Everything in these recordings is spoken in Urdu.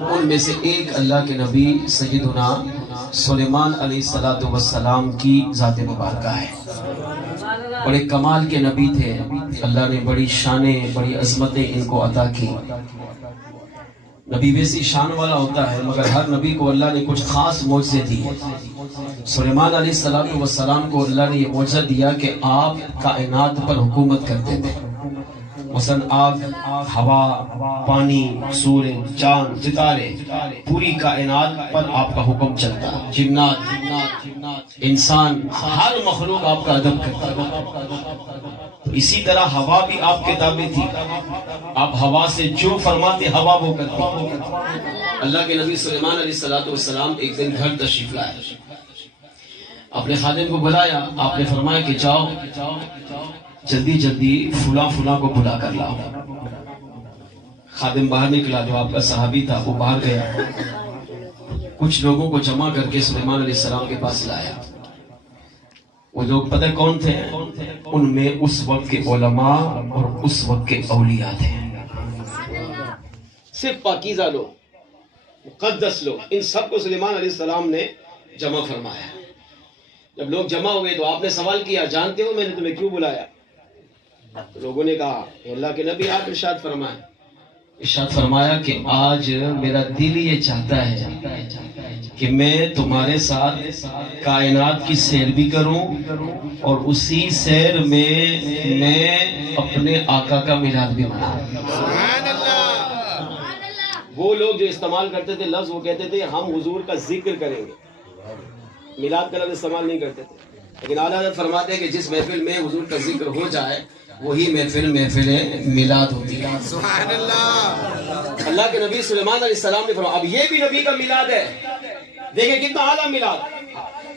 ان میں سے ایک اللہ کے نبی سیدنا سلیمان علیہ السلام کی ذات مبارکہ ہے۔ بڑے کمال کے نبی تھے، اللہ نے بڑی شانیں بڑی عظمتیں ان کو عطا کی۔ نبی ویسی شان والا ہوتا ہے مگر ہر نبی کو اللہ نے کچھ خاص معجزے دیے۔ سلیمان علیہ السلام کو اللہ نے یہ معجزہ دیا کہ آپ کائنات پر حکومت کرتے تھے۔ مثلا آگ، ہوا، پانی، سورج، چاند، ستارے، پوری کائنات پر آپ کا حکم چلتا ہے۔ جنات، انسان، ہر مخلوق آپ کا ادب کرتا ہے۔ اسی طرح ہوا بھی آپ کے تابع تھی، آپ ہوا سے جو فرماتے ہوا وہ کرتے۔ اللہ کے نبی سلیمان علیہ السلام ایک دن گھر تشریف لائے، اپنے خادم کو بلایا، آپ نے فرمایا کہ جاؤ جلدی فلاں کو بلا کر لاؤ۔ خادم باہر نکلا، جو آپ کا صحابی تھا وہ باہر گیا، کچھ لوگوں کو جمع کر کے سلیمان علیہ السلام کے پاس لایا۔ وہ لوگ پتہ کون تھے؟ ان میں اس وقت کے علماء اور اس وقت کے اولیاء تھے، صرف پاکیزہ لوگ، مقدس لوگ، ان سب کو سلیمان علیہ السلام نے جمع فرمایا۔ جب لوگ جمع ہوئے تو آپ نے سوال کیا، جانتے ہو میں نے تمہیں کیوں بلایا؟ لوگوں نے کہا اللہ کے نبی آپ ارشاد فرمایا کہ آج میرا دل یہ چاہتا ہے کہ میں تمہارے ساتھ کائنات کی سیر بھی کروں اور اسی سیر میں اپنے آقا کا میلاد بھی مناؤں۔ وہ لوگ جو استعمال کرتے تھے لفظ، وہ کہتے تھے ہم حضور کا ذکر کریں گے، میلاد کا لفظ استعمال نہیں کرتے تھے۔ لیکن اعلیٰ حضرت فرماتے ہیں کہ جس محفل میں حضور کا ذکر ہو جائے وہی محفل میلاد ہوتی ہے۔ سبحان اللہ۔ اللہ کے نبی سلیمان علیہ السلام نے فرمایا اب یہ بھی نبی کا میلاد ہے، دیکھیں کتنا اعلیٰ میلاد۔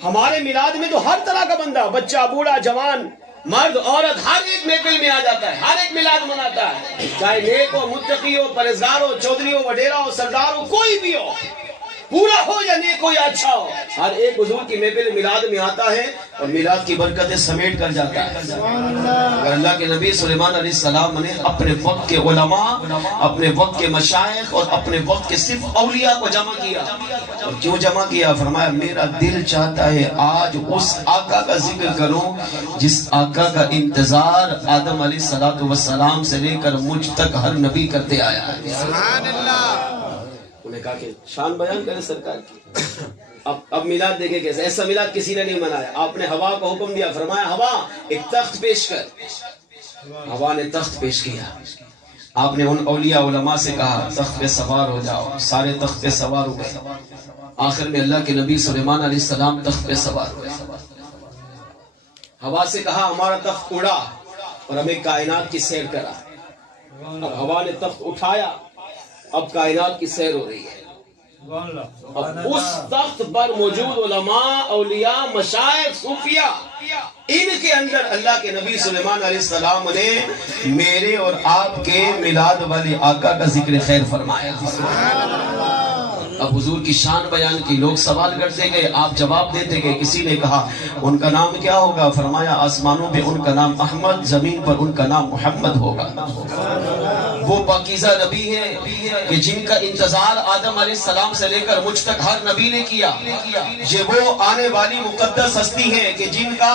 ہمارے میلاد میں تو ہر طرح کا بندہ، بچہ، بوڑھا، جوان، مرد، عورت، ہر ایک محفل میں آ جاتا ہے، ہر ایک میلاد مناتا ہے، چاہے نیک ہو، متقی ہو، پرہیزگار ہو، چودھری ہو، وڈیرا ہو، سردار ہو، کوئی بھی ہو، پورا ہو یا نیک ہو یا اچھا ہو، ہر ایک حضور کی محفل میلاد میں آتا ہے اور میلاد کی برکتیں سمیٹ کر جاتا ہے۔ اگر اللہ کے نبی سلیمان علیہ السلام نے اپنے وقت کے علماء، اپنے وقت کے مشائخ اور اپنے وقت کے صرف اولیاء کو جمع کیا، اور کیوں جمع کیا؟ فرمایا میرا دل چاہتا ہے آج اس آقا کا ذکر کروں جس آقا کا انتظار آدم علیہ السلام سے لے کر مجھ تک ہر نبی کرتے آیا ہے۔ سبحان اللہ۔ انہیں کہا کہ شان بیان کرے سرکار کی۔ اب میلاد دیکھیں کیسے، ایسا میلاد کسی نے نہیں منایا۔ آپ نے ہوا کو حکم دیا، فرمایا ہوا ایک تخت پیش کر۔ ہوا نے تخت پیش کیا۔ آپ نے ان اولیاء علماء سے کہا تخت پہ سوار ہو جاؤ، سارے تخت پہ سوار ہو گئے۔ آخر میں اللہ کے نبی سلیمان علیہ السلام تخت پہ سوار ہوئے۔ ہوا سے کہا ہمارا تخت اڑا اور ہمیں کائنات کی سیر کرا۔ اب ہوا نے تخت اٹھایا، اب کائنات کی سیر ہو رہی ہے۔ اب اس تخت پر موجود علماء، اولیاء، مشائخ، صوفیاء، ان کے اندر اللہ کے نبی سلیمان علیہ السلام نے میرے اور آپ کے میلاد والے آقا کا ذکر خیر فرمایا۔ اب حضور کی شان بیان کی، لوگ سوال کرتے گئے، آپ جواب دیتے گئے۔ کسی نے کہا ان کا نام کیا ہوگا؟ فرمایا آسمانوں پہ ان کا نام احمد، زمین پر ان کا نام محمد ہوگا۔ وہ پاکیزہ نبی ہے کہ جن کا انتظار آدم علیہ السلام سے لے کر مجھ تک ہر نبی نے کیا۔ یہ وہ آنے والی مقدس ہستی ہے کہ جن کا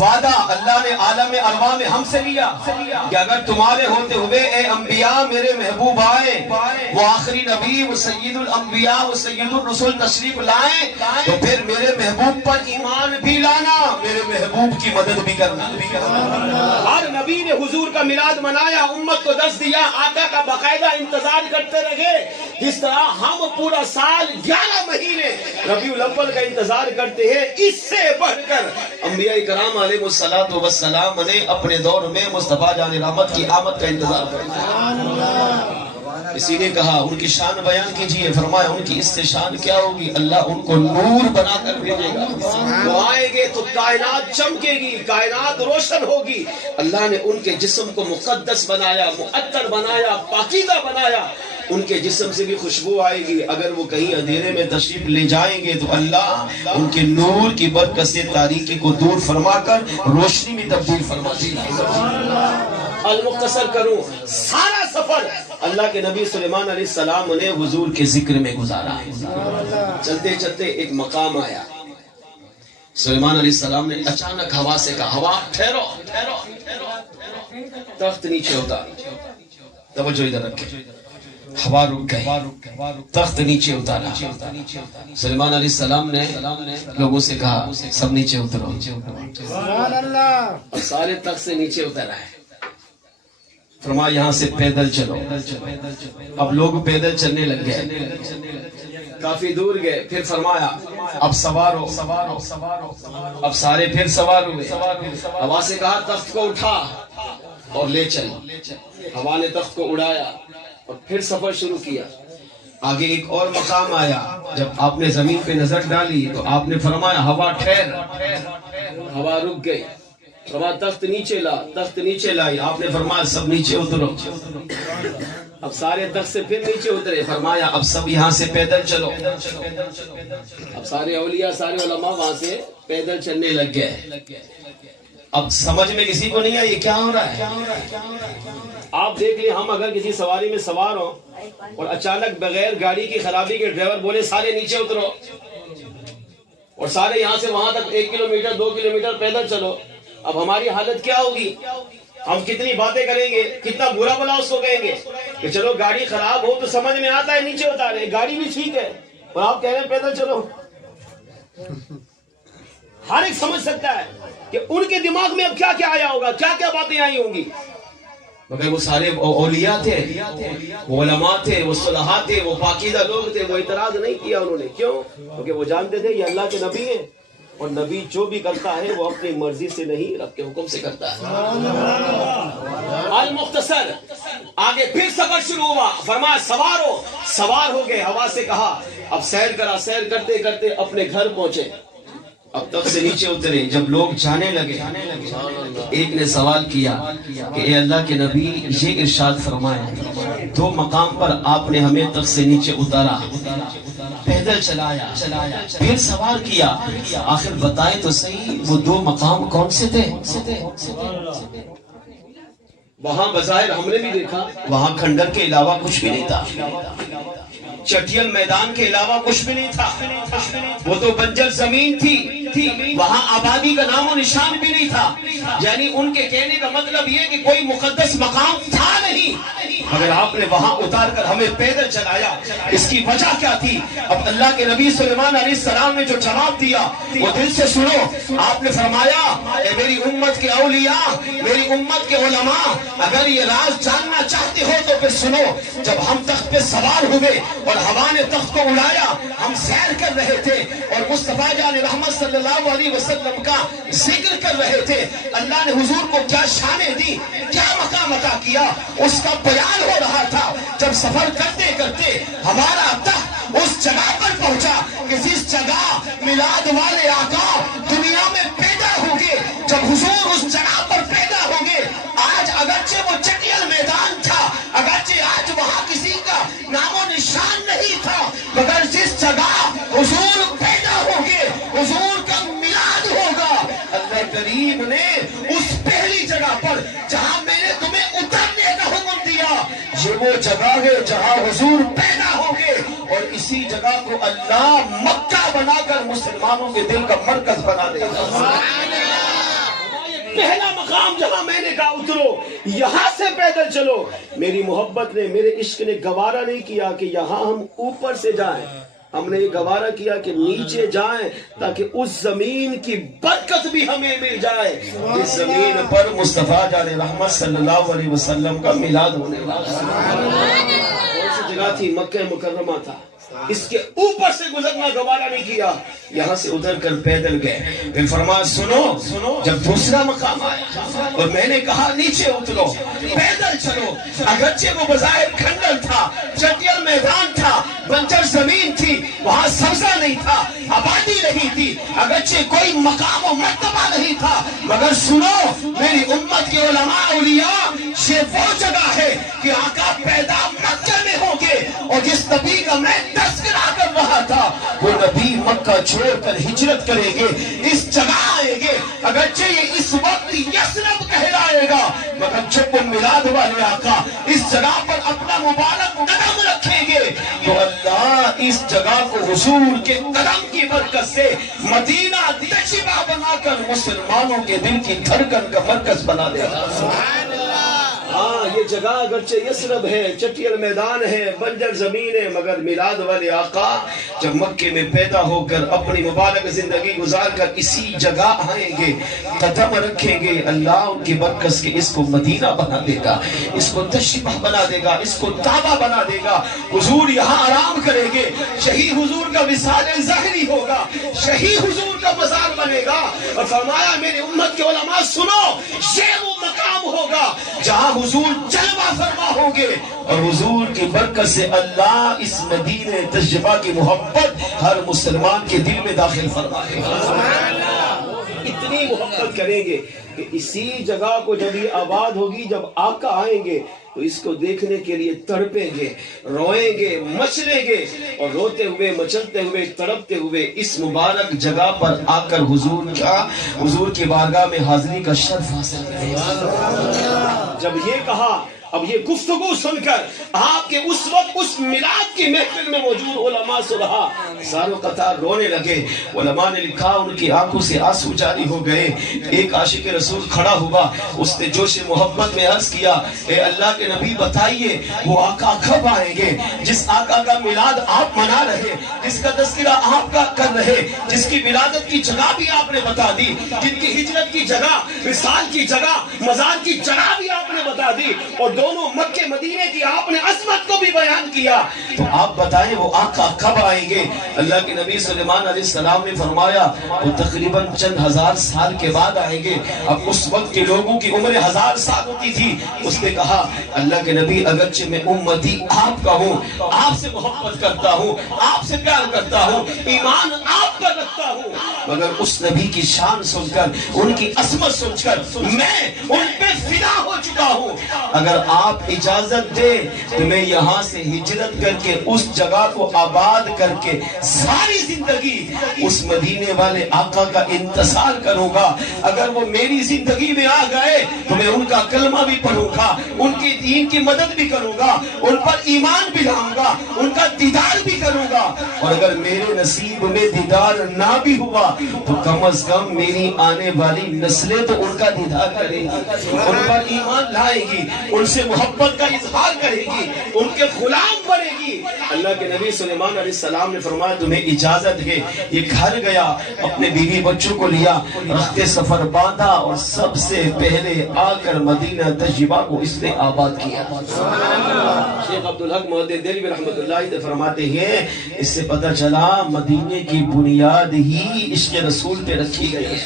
وعدہ اللہ نے عالم ارواح میں ہم سے لیا کہ اگر تمہارے ہوتے ہوئے اے انبیاء میرے محبوب آئے، وہ آخری نبی، وہ سید الانبیاء، وہ سید الرسول تشریف لائیں تو پھر میرے محبوب پر ایمان بھی لانا، میرے محبوب کی مدد بھی کرنا۔ ہر نبی نے حضور کا میلاد منایا، امت کو درس دیا، آقا کا باقاعدہ انتظار کرتے رہے۔ جس طرح ہم پورا سال 11 مہینے ربیع الاول کا انتظار کرتے ہیں، اس سے بڑھ کر انبیاء کرام علیہ السلام نے اپنے دور میں مصطفیٰ جان رحمت کی آمد کا انتظار کرتے۔ اسی نے کہا ان کی شان بیان کیجئے، فرمایا ان کی اس سے شان کیا ہوگی؟ اللہ ان کو نور بنا کر بھیجے گا، وہ آئیں گے تو کائنات چمکے گی، کائنات روشن ہوگی۔ اللہ نے ان کے جسم کو مقدس بنایا، معطر بنایا، پاکیزہ بنایا، ان کے جسم سے بھی خوشبو آئے گی۔ اگر وہ کہیں اندھیرے میں تشریف لے جائیں گے تو اللہ ان کے نور کی برکت سے تاریکی کو دور فرما کر روشنی میں تبدیل فرما دے گا۔ المختصر کروں، سارا سفر اللہ کے نبی سلیمان علیہ السلام نے حضور کے ذکر میں گزارا. چلتے چلتے ایک مقام آیا. سلیمان علیہ السلام نے اچانک ہوا سے کہا ہوا ٹھہرو. تخت نیچے اتارا. توجہ ادھر رکھیں. ہوا رک گئی. تخت نیچے اتارا. سلیمان علیہ السلام نے لوگوں سے کہا سب نیچے اترو. اور سارے تخت سے نیچے اتر آئے. فرمایا یہاں سے پیدل چلو. اب لوگ پیدل چلنے لگ گئے. کافی دور گئے. پھر فرمایا اب سوار ہو. اب سارے پھر سوار ہوئے. ہوا سے کہا تخت کو اٹھا اور لے چل. ہوا نے تخت کو اڑایا اور پھر سفر شروع کیا. آگے ایک اور مقام آیا. جب آپ نے زمین پہ نظر ڈالی تو آپ نے فرمایا ہوا ٹھہر. ہوا رک گئی. فرمایا تخت نیچے لا. تخت نیچے لائی. آپ نے فرمایا سب نیچے اترو. اب سارے تخت سے پھر نیچے اترے. فرمایا اب سب یہاں سے پیدل چلو. اب سارے اولیاء سارے علماء وہاں سے پیدل چلنے لگ گئے. اب سمجھ میں کسی کو نہیں آیا یہ کیا ہو رہا ہے. آپ دیکھ لیں ہم اگر کسی سواری میں سوار ہوں اور اچانک بغیر گاڑی کی خرابی کے ڈرائیور بولے سارے نیچے اترو اور سارے یہاں سے وہاں تک 1 کلومیٹر 2 کلومیٹر پیدل چلو. اب ہماری حالت کیا ہوگی. ہم کتنی باتیں کریں گے. کتنا برا بلا اس کو کہیں گے کہ چلو گاڑی خراب ہو تو سمجھ میں آتا ہے نیچے اتارے. گاڑی بھی ٹھیک ہے اور آپ کہہ رہے ہیں پیدل چلو. ہر ایک سمجھ سکتا ہے کہ ان کے دماغ میں اب کیا کیا آیا ہوگا. کیا کیا باتیں آئی ہوں گی. مگر وہ سارے اولیاء تھے, وہ علماء تھے, وہ صلحاء تھے, وہ پاکیزہ لوگ تھے. وہ اعتراض نہیں کیا انہوں نے. کیوں؟ کیونکہ وہ جانتے تھے یہ اللہ کے نبی ہیں اور نبی جو بھی کرتا ہے وہ اپنی مرضی سے نہیں رب کے حکم سے کرتا ہے. المختصر آگے پھر سفر شروع ہوا. فرمایا سوار ہو. سوار ہو گئے. ہوا سے کہا اب سیر کرا. سیر کرتے کرتے اپنے گھر پہنچے. اب تک سے نیچے اترے. جب لوگ جانے لگے ایک نے سوال کیا کہ اے اللہ کے نبی یہ ارشاد فرمائے 2 مقام پر آپ نے ہمیں تک سے نیچے اتارا, پیدل چلایا, پھر سوار کیا. آخر بتائیں تو صحیح وہ 2 مقام کون سے تھے. وہاں بظاہر ہم نے بھی دیکھا وہاں کھنڈر کے علاوہ کچھ بھی نہیں تھا. چٹیل میدان کے علاوہ کچھ بھی نہیں تھا. وہ تو بنجر زمین تھی. وہاں آبادی کا نام و نشان بھی نہیں تھا. یعنی ان کے کہنے کا مطلب یہ کہ کوئی مقدس مقام تھا نہیں. مگر آپ نے وہاں اتار کر ہمیں پیدل چلایا. اس کی وجہ کیا تھی. اب اللہ کے نبی سلیمان علیہ السلام نے جو جواب دیا وہ دل سے سنو. آپ نے فرمایا اے میری امت کے اولیاء, میری امت کے علماء, اگر یہ راز جاننا چاہتے ہو تو پھر سنو. جب ہم تخت پہ سوار ہوئے اور ہوا نے تخت کو اڑایا, ہم سیر کر رہے تھے اور مصطفیٰ جان رحمت صلی اللہ علیہ وسلم کا ذکر کر رہے تھے. اللہ نے حضور کو کیا شانیں دی, کیا مقام عطا کیا, اس کا بیان ہو رہا تھا. جب سفر کرتے کرتے ہمارا تخت اس جگہ پر پہنچا کہ جس جگہ میلاد والے آقا دنیا میں پیدا ہوں گے, جب حضور اس جگہ پر پیدا ہوں گے. آج اگرچہ وہ چٹیل میدان تھا, اگرچہ آج وہاں کسی کا نام و نشان نہیں تھا, مگر جس جگہ حضور پیدا ہوں گے حضور کا میلاد ہوگا. اللہ کریم نے اس پہلی جگہ پر جہاں میں نے تمہیں اترنے کا حکم دیا یہ وہ جگہ ہے جہاں حضور پیدا ہوں گے. اور اسی جگہ کو اللہ مکہ بنا کر مسلمانوں کے دل کا مرکز بنا دے گا. پہلا مقام جہاں میں نے کہا اترو, یہاں سے پیدل چلو. میری محبت نے, میرے عشق نے گوارا نہیں کیا کہ یہاں ہم اوپر سے جائیں. ہم نے یہ گوارا کیا کہ نیچے جائیں تاکہ اس زمین کی برکت بھی ہمیں مل جائے. اس زمین پر مصطفیٰ جان رحمت صلی اللہ علیہ وسلم کا میلاد ہونے والا. کون سی جگہ تھی؟ مکہ مکرمہ تھا. اس کے اوپر سے گزرنا گوارا نہیں کیا, یہاں سے ادھر کر پیدل گئے. پھر فرمایا سنو, جب دوسرا مقام آیا اور میں نے کہا نیچے اترو, پیدل چلو. اگرچہ وہ بظاہر کھنڈر تھا, چٹیل میدان تھا, بنجر زمین تھی, وہاں سبزہ نہیں تھا, آبادی نہیں تھی, اگرچہ کوئی مقام و مرتبہ نہیں تھا, مگر سنو میری امت کے علماء اولیاء, یہ وہ جگہ ہے کہ آقا پیدا مکہ میں ہوں گے. اور جس نبی کا میں تذکرہ کر رہا تھا وہ نبی مکہ چھوڑ کر ہجرت کریں گے, اس جگہ آئیں گے. اگرچہ یہ اس وقت یثرب کہلائے گا مگر جب وہ میلاد والے آقا اس جگہ پر اپنا مبارک قدم رکھیں گے تو اللہ اس جگہ کو حضور کے قدم کی برکت سے مدینہ تشبہ بنا کر مسلمانوں کے دل کی دھڑکن کا مرکز بنا دے گا. ہاں یہ جگہ اگرچہ یثرب ہے، چٹیل میدان ہے، بنجر زمین ہے، مگر میلاد والے آقا جب مکے میں پیدا ہو کر اپنی مبارک زندگی گزار کر اسی جگہ آئیں گے، قدم رکھیں گے، اللہ ان کی برکت سے اس کو مدینہ بنا دے گا، اس کو تشبہ بنا دے گا، اس کو تابہ بنا دے گا. حضور یہاں آرام کریں گے، شہید حضور کا وصال ظاہری ہوگا، شہید حضور کا مزار بنے گا. اور فرمایا میری امت کے علماء سنو، یہ وہ مقام ہوگا جہاں حضور جلوہ فرما ہوں گے اور حضور کی برکت سے اللہ اس مدینہ تشبہ کی محبت ہر مسلمان کے دل میں داخل فرمائے گا. اتنی محبت کریں گے کہ اسی جگہ کو جب یہ آباد ہوگی، جب آقا آئیں گے تو اس کو دیکھنے کے لیے تڑپیں گے، روئیں گے، مچلیں گے، اور روتے ہوئے، مچلتے ہوئے، تڑپتے ہوئے اس مبارک جگہ پر آ کر حضور کی بارگاہ میں حاضری کا شرف حاصل کریں گے. جب یہ کہا، اب یہ گفتگو سن کر آپ کے اس وقت اس میلاد کی محفل میں موجود علماء سے رہا ساروں قطار رونے لگے. علماء نے لکھا ان کی آنکھوں سے آنسو جاری ہو گئے. ایک عاشق رسول کھڑا ہوا، اس نے جوش محبت میں عرض کیا، اے اللہ کے نبی بتائیے وہ آقا کب آئیں گے جس آقا کا میلاد آپ منا رہے، جس کا تذکرہ آپ کا کر رہے، جس کی ولادت کی جگہ بھی آپ نے بتا دی، جن کی ہجرت کی جگہ، وصال کی جگہ، مزار کی جگہ بھی آپ نے بتا دی، اور دونوں مکے مدینے کی آپ نے عظمت کو بھی بیان کیا. تو آپ بتائیں وہ آقا کب آئیں گے؟ اللہ کے نبی سلیمان علیہ السلام نے فرمایا وہ تقریباً چند ہزار سال کے بعد آئیں گے. اب اس وقت کے لوگوں کی عمر 1000 سال ہوتی تھی. اس نے کہا اللہ کے نبی اگرچہ میں امتی آپ کا ہوں، آپ سے محبت کرتا ہوں، آپ سے پیار کرتا ہوں، ایمان آپ پر رکھتا ہوں، مگر اس نبی کی شان سن کر، ان کی عظمت سن کر میں ان پہ فدا ہو چکا ہوں. اگر آپ اجازت دیں تو میں یہاں سے ہجرت کر کے اس جگہ کو آباد کر کے ساری زندگی اس مدینے والے آقا کا انتصار کروں گا. اگر وہ میری زندگی میں آ گئے تو میں ان کا کلمہ بھی پڑھوں گا، ان کی دین کی مدد بھی کروں گا، ان پر ایمان بھی لاؤں گا، ان کا دیدار بھی کروں گا. اور اگر میرے نصیب میں دیدار نہ بھی ہوا تو کم از کم میری آنے والی نسلیں تو ان کا دیدار کریں گی، ان پر ایمان لائے گی، ان سے محبت کا اظہار کرے گی، ان کے غلام بنے گی. اللہ کے نبی سلیمان علیہ السلام نے فرمایا تمہیں اجازت ہے. یہ گھر گیا، اپنے بیوی بچوں کو لیا، رخت سفر باندھا اور سب سے پہلے آ کر مدینہ تشبہ کو اس نے آباد کیا. شیخ عبدالحق محدث دہلوی رحمۃ اللہ علیہ فرماتے ہیں اس سے پتہ چلا مدینے کی بنیاد ہی عشق رسول پہ رکھی گئی ہے.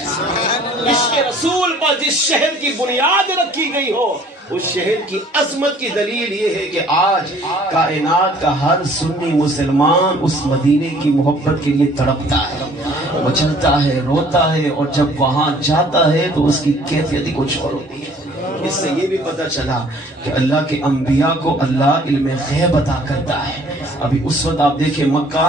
عشق رسول پر جس شہر کی بنیاد رکھی گئی ہو اس شہر کی عظمت کی دلیل یہ ہے کہ آج کائنات کا ہر سنی مسلمان اس مدینے کی محبت کے لیے تڑپتا ہے، مچلتا ہے، روتا ہے، اور جب وہاں جاتا ہے تو اس کی کیفیت ہی کچھ اور ہوتی ہے. اس سے یہ بھی پتہ چلا کہ اللہ کے انبیاء کو اللہ علم غیب عطا کرتا ہے. ابھی اس وقت آپ دیکھیں مکہ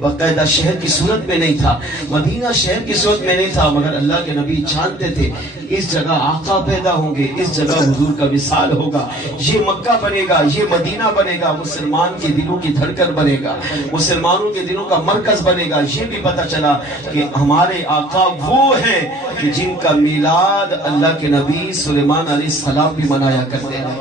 باقاعدہ شہر کی صورت میں نہیں تھا، مدینہ شہر کی صورت میں نہیں تھا، مگر اللہ کے نبی جانتے تھے اس جگہ آقا پیدا ہوں گے، اس جگہ حضور کا وصال ہوگا، یہ مکہ بنے گا، یہ مدینہ بنے گا، مسلمان کے دلوں کی دھڑکن بنے گا، مسلمانوں کے دلوں کا مرکز بنے گا. یہ بھی پتہ چلا کہ ہمارے آقا وہ ہیں کہ جن کا میلاد اللہ کے نبی سلیمان علیہ السلام بھی منایا کرتے ہیں.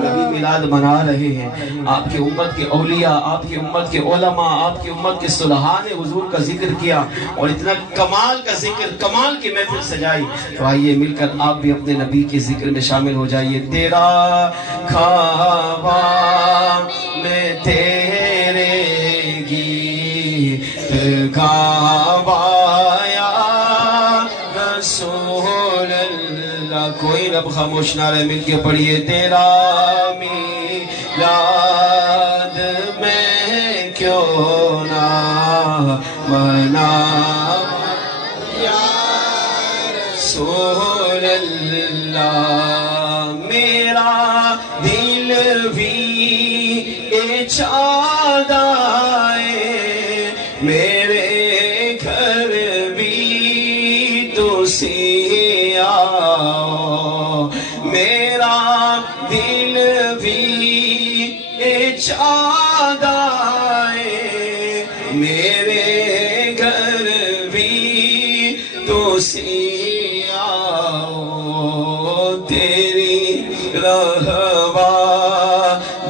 نبی میلاد منا رہے ہیں، آپ کے امت کے اولیاء، آپ کی امت کے علماء، آپ کی امت کے صلحاء نے حضور کا ذکر کیا اور اتنا کمال کا ذکر، کمال کی محفل سجائی. تو آئیے مل کر آپ بھی اپنے نبی کے ذکر میں شامل ہو جائیے. تیرا کعبہ میں تیرے گیت کعبہ یا رسول اللہ. کوئی رب خاموش نہ رہے، مل کے پڑھیے. تیرا میلاد میں کیوں نہ منا یا رسول اللہ. میرا دل بھی چاہتا ہے، میرے گھر بھی تو سیا میں میرے گھر بھی تو سیاؤ تیری رہوا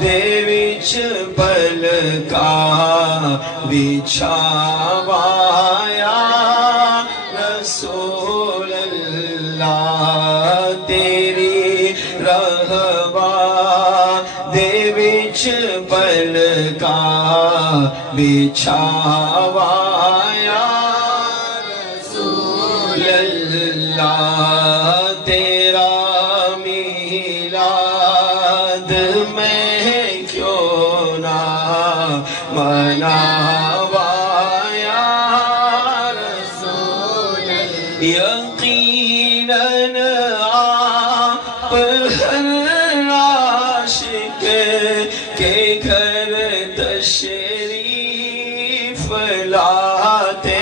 دے وچ پلکا بچھاوا یا رسول اللہ تیری رہوا دے وچ پلکا بچھاوا یا رسول اللہ تیرا میلاد میں کیوں نہ مناوا یا رسول اللہ یقیناً آپ ہر عاشق کے گھر تشریف لاتے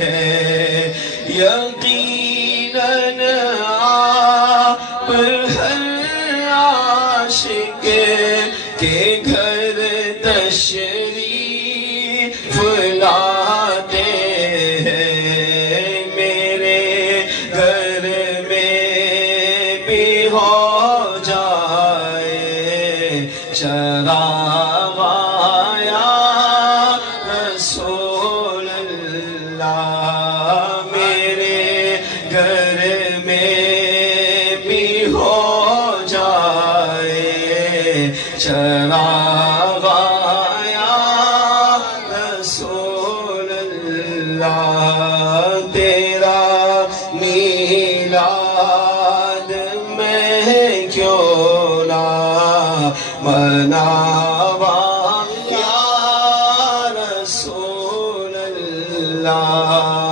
ہیں یقیناً آپ ہر عاشق کے گھر تشریف لاتے ہیں میرے گھر میں بھی ہو جائے چراغ یا رسول اللہ میرے گھر میں بھی ہو جائے چراغ یا رسول اللہ تیرا میلاد میں کیوں نہ مناوا یا رسول اللہ